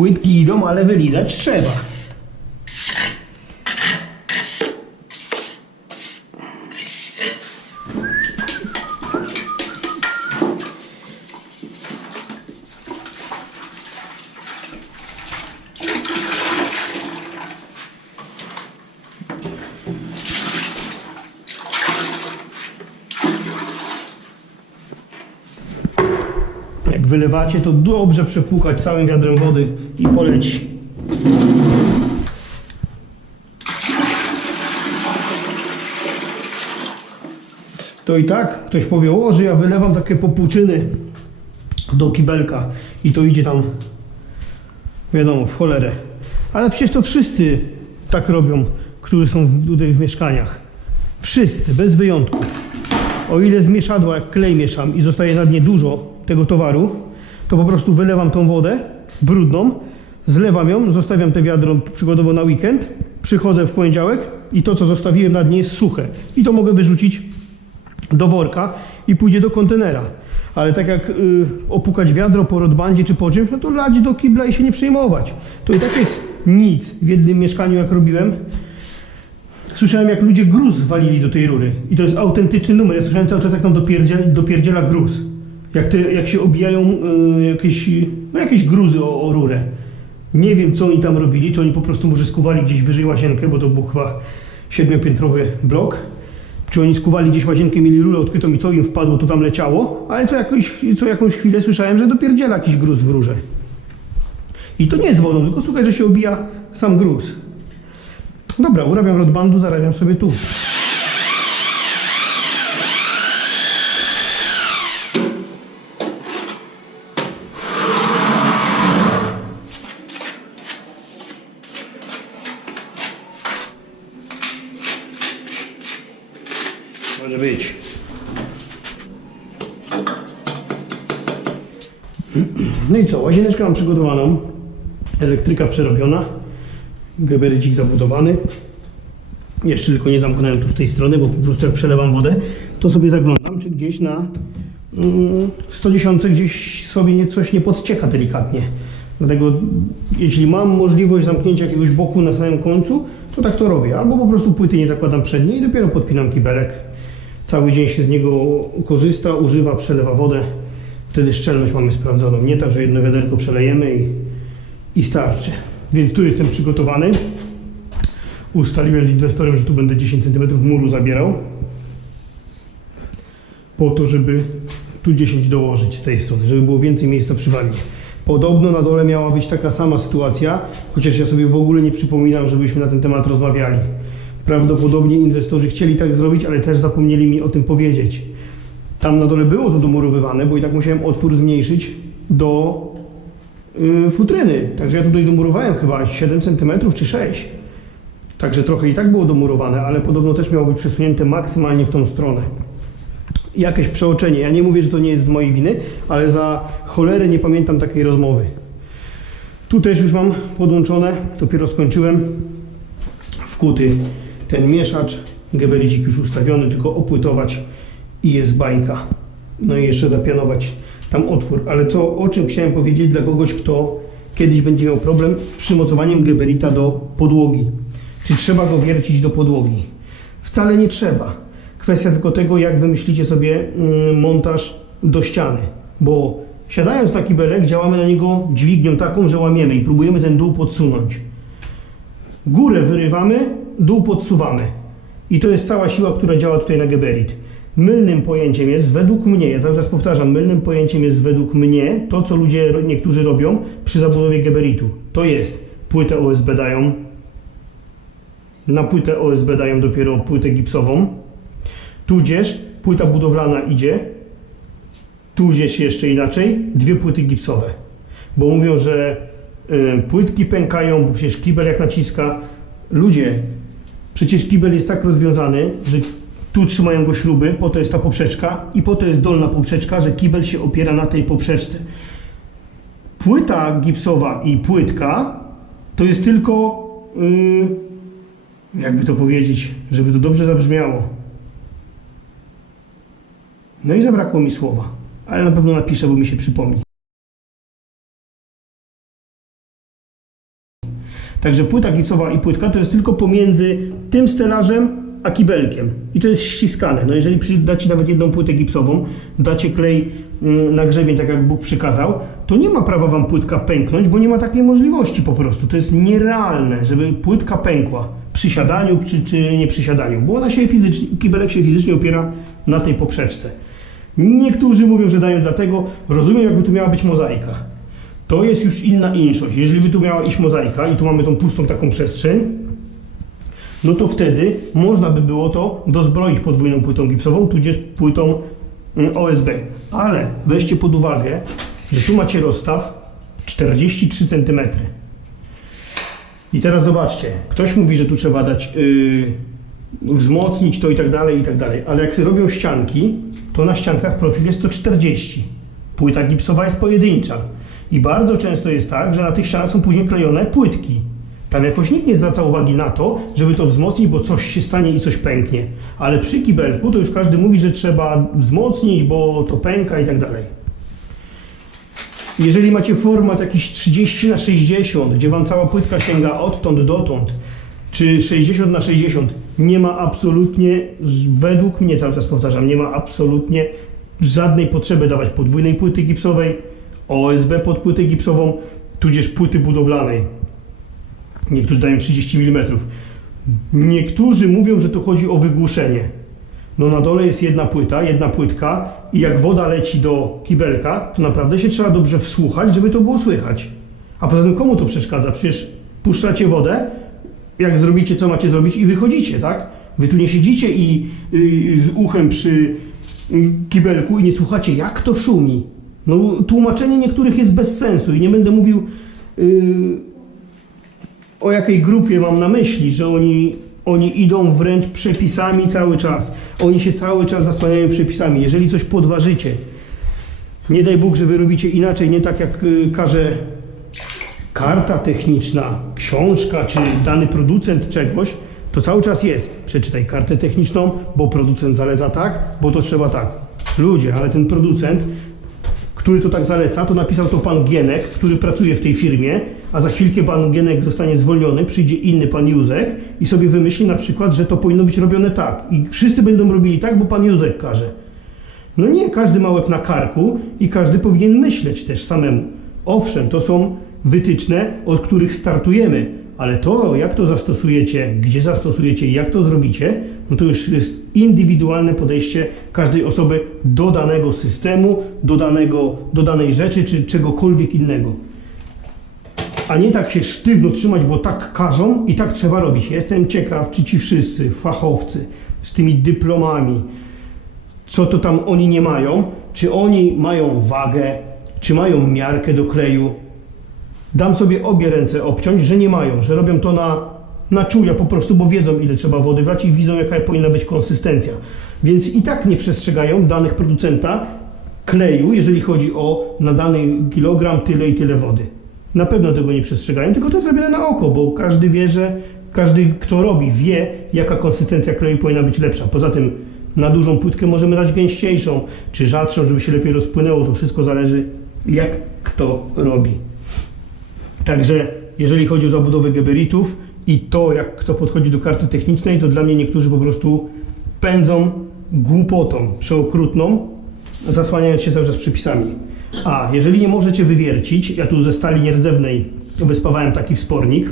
Płytki idą, ale wylizać trzeba. Jak wylewacie, to dobrze przepłukać całym wiadrem wody i poleci. To i tak ktoś powie, o, że ja wylewam takie popłuczyny do kibelka i to idzie tam, wiadomo, w cholerę. Ale przecież to wszyscy tak robią, którzy są w- tutaj w mieszkaniach. Wszyscy, bez wyjątku. O ile z mieszadła, jak klej mieszam i zostaje na dnie dużo tego towaru, to po prostu wylewam tą wodę brudną, zlewam ją, zostawiam te wiadro przykładowo na weekend, przychodzę w poniedziałek i to, co zostawiłem na dnie jest suche. I to mogę wyrzucić do worka i pójdzie do kontenera. Ale tak jak y, opukać wiadro po rodbandzie czy po czymś, no to lać do kibla i się nie przejmować. To i tak jest nic. W jednym mieszkaniu jak robiłem, Słyszałem, jak ludzie gruz walili do tej rury. I to jest autentyczny numer. Ja słyszałem cały czas, jak tam dopierdziela, dopierdziela gruz. Jak, te, jak się obijają y, jakieś, no, jakieś gruzy o, o rurę. Nie wiem, co oni tam robili. Czy oni po prostu może skuwali gdzieś wyżej łazienkę, bo to był chyba siedmiopiętrowy blok. Czy oni skuwali gdzieś łazienkę, mieli rurę odkrytą i co im wpadło, to tam leciało. Ale co, jakoś, co jakąś chwilę słyszałem, że dopierdziela jakiś gruz w rurze. I to nie z wodą, tylko słuchaj, że się obija sam gruz. Dobra, urabiam rodbandu, zarabiam sobie tu. I co, łazieneczkę mam przygotowaną, elektryka przerobiona, geberycik zabudowany. Jeszcze tylko nie zamknąłem tu z tej strony, bo po prostu jak przelewam wodę, to sobie zaglądam, czy gdzieś na mm, 110 gdzieś sobie nie, coś nie podcieka delikatnie. Dlatego jeśli mam możliwość zamknięcia jakiegoś boku na samym końcu, to tak to robię. Albo po prostu płyty nie zakładam przedniej i dopiero podpinam kibelek. Cały dzień się z niego korzysta, używa, przelewa wodę. Wtedy szczelność mamy sprawdzoną. Nie tak, że jedno wiaderko przelejemy i, i starczy. Więc tu jestem przygotowany. Ustaliłem z inwestorem, że tu będę 10 cm muru zabierał. Po to, żeby tu 10 dołożyć z tej strony, żeby było więcej miejsca przy. Podobno na dole miała być taka sama sytuacja, chociaż ja sobie w ogóle nie przypominam, żebyśmy na ten temat rozmawiali. Prawdopodobnie inwestorzy chcieli tak zrobić, ale też zapomnieli mi o tym powiedzieć. Tam na dole było to domurowywane, bo i tak musiałem otwór zmniejszyć do yy, futryny. Także ja tutaj domurowałem chyba 7 cm czy 6 Także trochę i tak było domurowane, ale podobno też miało być przesunięte maksymalnie w tą stronę. Jakieś przeoczenie. Ja nie mówię, że to nie jest z mojej winy, ale za cholerę nie pamiętam takiej rozmowy. Tu też już mam podłączone, dopiero skończyłem wkuty ten mieszacz, gebericik już ustawiony, tylko opłytować i jest bajka. No i jeszcze zapianować tam otwór. Ale co, o czym chciałem powiedzieć dla kogoś, kto kiedyś będzie miał problem z przymocowaniem geberita do podłogi. Czy trzeba go wiercić do podłogi? Wcale nie trzeba. Kwestia tylko tego, jak wymyślicie sobie mm, montaż do ściany. Bo siadając na kibelek, działamy na niego dźwignią taką, że łamiemy i próbujemy ten dół podsunąć. Górę wyrywamy, dół podsuwamy. I to jest cała siła, która działa tutaj na geberit. Mylnym pojęciem jest, według mnie, ja cały czas powtarzam, mylnym pojęciem jest według mnie to, co ludzie niektórzy robią przy zabudowie geberitu. To jest płytę OSB dają, na płytę OSB dają dopiero płytę gipsową, tudzież płyta budowlana idzie, tudzież jeszcze inaczej, dwie płyty gipsowe. Bo mówią, że y, płytki pękają, bo przecież kibel jak naciska. Ludzie, przecież kibel jest tak rozwiązany, że tu trzymają go śruby, po to jest ta poprzeczka i po to jest dolna poprzeczka, że kibel się opiera na tej poprzeczce. Płyta gipsowa i płytka to jest tylko, y, jakby to powiedzieć, żeby to dobrze zabrzmiało. No i zabrakło mi słowa, ale na pewno napiszę, bo mi się przypomni. Także płyta gipsowa i płytka to jest tylko pomiędzy tym stelażem a kibelkiem. I to jest ściskane. No jeżeli dacie nawet jedną płytę gipsową, dacie klej mm, na grzebień, tak jak Bóg przykazał, to nie ma prawa wam płytka pęknąć, bo nie ma takiej możliwości po prostu. To jest nierealne, żeby płytka pękła przy siadaniu czy, czy nie przy siadaniu, bo ona się fizycznie, kibelek się fizycznie opiera na tej poprzeczce. Niektórzy mówią, że dają dlatego, rozumiem jakby tu miała być mozaika. To jest już inna inszość. Jeżeli by tu miała iść mozaika i tu mamy tą pustą taką przestrzeń, no to wtedy można by było to dozbroić podwójną płytą gipsową, tudzież płytą mm, OSB. Ale weźcie pod uwagę, że tu macie rozstaw 43 cm. I teraz zobaczcie, ktoś mówi, że tu trzeba dać, yy, wzmocnić to i tak dalej, i tak dalej. Ale jak robią ścianki, to na ściankach profil jest 140. Płyta gipsowa jest pojedyncza. I bardzo często jest tak, że na tych ścianach są później klejone płytki. Tam jakoś nikt nie zwraca uwagi na to, żeby to wzmocnić, bo coś się stanie i coś pęknie. Ale przy kibelku to już każdy mówi, że trzeba wzmocnić, bo to pęka i tak dalej. Jeżeli macie format jakiś 30 na 60, gdzie wam cała płytka sięga odtąd dotąd, czy 60 na 60, nie ma absolutnie, według mnie cały czas powtarzam, nie ma absolutnie żadnej potrzeby dawać podwójnej płyty gipsowej, OSB pod płytę gipsową, tudzież płyty budowlanej. Niektórzy dają 30 mm. Niektórzy mówią, że tu chodzi o wygłuszenie. No na dole jest jedna płyta, jedna płytka i jak woda leci do kibelka, to naprawdę się trzeba dobrze wsłuchać, żeby to było słychać. A poza tym komu to przeszkadza? Przecież puszczacie wodę, jak zrobicie co macie zrobić i wychodzicie, tak? Wy tu nie siedzicie i y, z uchem przy y, kibelku i nie słuchacie jak to szumi. No tłumaczenie niektórych jest bez sensu i nie będę mówił y, o jakiej grupie mam na myśli, że oni, oni idą wręcz przepisami cały czas. Oni się cały czas zasłaniają przepisami. Jeżeli coś podważycie, nie daj Bóg, że wy robicie inaczej, nie tak jak y, każe karta techniczna, książka czy dany producent czegoś, to cały czas jest. Przeczytaj kartę techniczną, bo producent zaleca tak, bo to trzeba tak. Ludzie, ale ten producent, który to tak zaleca, to napisał to pan Gienek, który pracuje w tej firmie, a za chwilkę pan Gienek zostanie zwolniony, przyjdzie inny pan Józek i sobie wymyśli na przykład, że to powinno być robione tak. I wszyscy będą robili tak, bo pan Józek każe. No nie, każdy ma łeb na karku i każdy powinien myśleć też samemu. Owszem, to są wytyczne, od których startujemy, ale to, jak to zastosujecie, gdzie zastosujecie i jak to zrobicie, no to już jest indywidualne podejście każdej osoby do danego systemu, do, danego, do danej rzeczy czy czegokolwiek innego. A nie tak się sztywno trzymać, bo tak każą i tak trzeba robić. Jestem ciekaw, czy ci wszyscy fachowcy z tymi dyplomami, co to tam oni nie mają, czy oni mają wagę, czy mają miarkę do kleju. Dam sobie obie ręce obciąć, że nie mają, że robią to na, na czuja po prostu, bo wiedzą ile trzeba wody wlać i widzą jaka powinna być konsystencja. Więc i tak nie przestrzegają danych producenta kleju, jeżeli chodzi o na dany kilogram tyle i tyle wody. Na pewno tego nie przestrzegają, tylko to jest robione na oko, bo każdy wie, że każdy kto robi wie jaka konsystencja kleju powinna być lepsza. Poza tym na dużą płytkę możemy dać gęściejszą czy rzadszą, żeby się lepiej rozpłynęło. To wszystko zależy jak kto robi. Także jeżeli chodzi o zabudowę geberitów i to, jak kto podchodzi do karty technicznej, to dla mnie niektórzy po prostu pędzą głupotą przeokrutną, zasłaniając się cały czas przepisami. A jeżeli nie możecie wywiercić, ja tu ze stali nierdzewnej wyspawałem taki wspornik,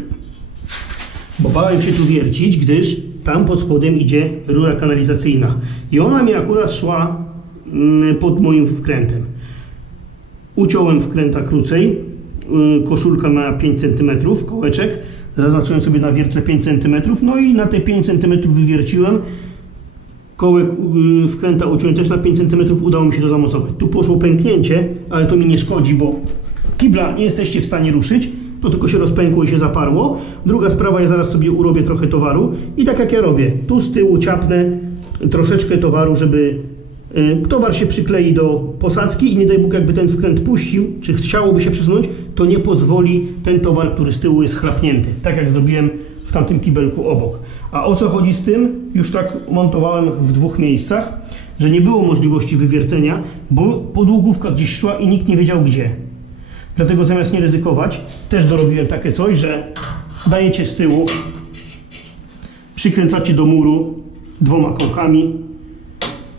bo bałem się tu wiercić, gdyż tam pod spodem idzie rura kanalizacyjna. I ona mi akurat szła mm, pod moim wkrętem. Uciąłem wkręta krócej, y, koszulka ma 5 cm, kołeczek, zaznaczyłem sobie na wiertle 5 cm, no i na te 5 cm wywierciłem, kołek y, wkręta uciąłem też na 5 cm, udało mi się to zamocować. Tu poszło pęknięcie, ale to mi nie szkodzi, bo kibla nie jesteście w stanie ruszyć, to tylko się rozpękło i się zaparło. Druga sprawa, ja zaraz sobie urobię trochę towaru i tak jak ja robię, tu z tyłu ciapnę troszeczkę towaru, żeby y, towar się przyklei do posadzki i nie daj Bóg jakby ten wkręt puścił, czy chciałoby się przesunąć, to nie pozwoli ten towar, który z tyłu jest chrapnięty, tak jak zrobiłem w tamtym kibelku obok. A o co chodzi z tym? Już tak montowałem w dwóch miejscach, że nie było możliwości wywiercenia, bo podłogówka gdzieś szła i nikt nie wiedział gdzie. Dlatego zamiast nie ryzykować, też dorobiłem takie coś, że dajecie z tyłu, przykręcacie do muru dwoma kołkami,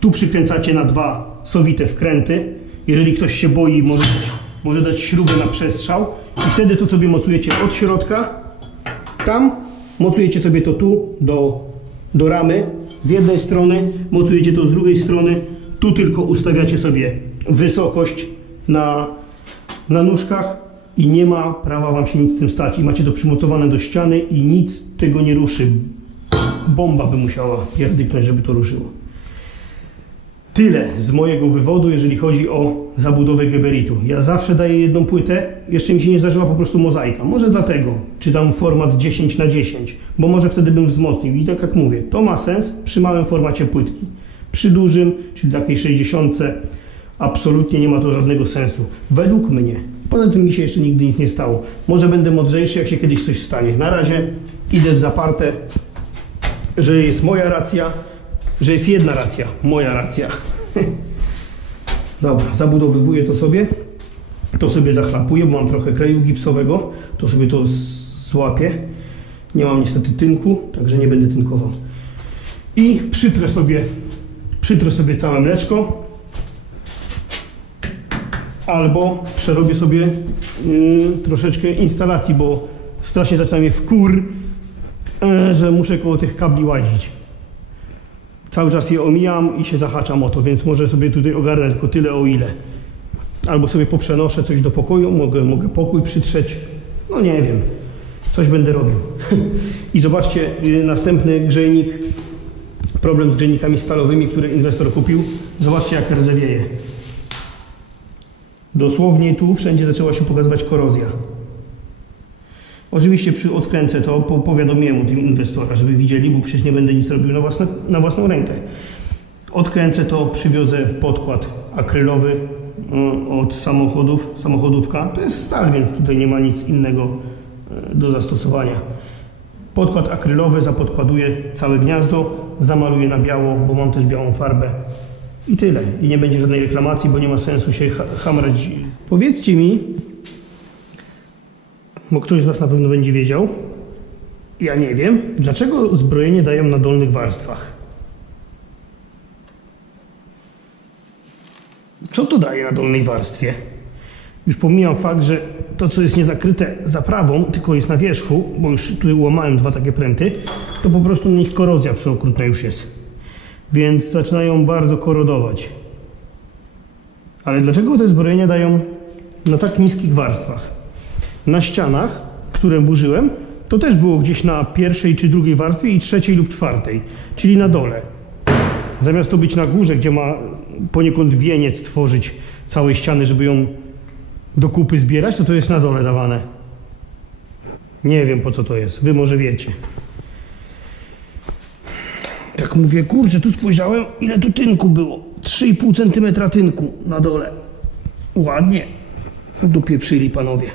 tu przykręcacie na dwa sowite wkręty. Jeżeli ktoś się boi, może, może dać śrubę na przestrzał i wtedy to sobie mocujecie od środka, tam, mocujecie sobie to tu do, do ramy z jednej strony, mocujecie to z drugiej strony, tu tylko ustawiacie sobie wysokość na, na nóżkach i nie ma prawa Wam się nic z tym stać i macie to przymocowane do ściany i nic tego nie ruszy. Bomba by musiała pierdyknąć, żeby to ruszyło. Tyle z mojego wywodu, jeżeli chodzi o zabudowę geberitu. Ja zawsze daję jedną płytę, jeszcze mi się nie zdarzyła po prostu mozaika. Może dlatego, czy dam format 10 na 10, bo może wtedy bym wzmocnił. I tak jak mówię, to ma sens przy małym formacie płytki. Przy dużym, czyli takiej 60, absolutnie nie ma to żadnego sensu. Według mnie. Poza tym mi się jeszcze nigdy nic nie stało. Może będę mądrzejszy, jak się kiedyś coś stanie. Na razie idę w zaparte, że jest moja racja, że jest jedna racja, moja racja. Dobra, zabudowywuję to sobie. To sobie zachlapuję, bo mam trochę kleju gipsowego. To sobie to złapię. Nie mam niestety tynku, także nie będę tynkował. I przytrę sobie, przytrę sobie całe mleczko. Albo przerobię sobie y, troszeczkę instalacji, bo strasznie zaczyna mnie w kur, e, że muszę koło tych kabli łazić. Cały czas je omijam i się zahaczam o to, więc może sobie tutaj ogarnę tylko tyle o ile. Albo sobie poprzenoszę coś do pokoju, mogę, mogę pokój przytrzeć. No nie wiem. Coś będę robił. I zobaczcie, y, następny grzejnik. Problem z grzejnikami stalowymi, który inwestor kupił. Zobaczcie, jak rdzewieje. Dosłownie tu wszędzie zaczęła się pokazywać korozja. Oczywiście przy odkręcę to, po, powiadomiłem o tym inwestora, żeby widzieli, bo przecież nie będę nic robił na, własne, na własną rękę. Odkręcę to, przywiozę podkład akrylowy y, od samochodów, samochodówka. To jest stal, więc tutaj nie ma nic innego y, do zastosowania. Podkład akrylowy, zapodkładuję całe gniazdo, zamaluję na biało, bo mam też białą farbę. I tyle. I nie będzie żadnej reklamacji, bo nie ma sensu się ha- hamrać. Powiedzcie mi, bo ktoś z Was na pewno będzie wiedział, ja nie wiem, dlaczego zbrojenie dają na dolnych warstwach. Co to daje na dolnej warstwie? Już pomijam fakt, że to, co jest niezakryte zaprawą, tylko jest na wierzchu, bo już tutaj łamałem dwa takie pręty, to po prostu na nich korozja przeokrutna już jest. Więc zaczynają bardzo korodować. Ale dlaczego te zbrojenia dają na tak niskich warstwach? Na ścianach, które burzyłem, to też było gdzieś na pierwszej czy drugiej warstwie i trzeciej lub czwartej, czyli na dole. Zamiast to być na górze, gdzie ma poniekąd wieniec tworzyć całej ściany, żeby ją do kupy zbierać, to to jest na dole dawane. Nie wiem po co to jest. Wy może wiecie. Jak mówię, kurczę, tu spojrzałem, ile tu tynku było. 3,5 cm tynku na dole. Ładnie. Dopieprzyli panowie.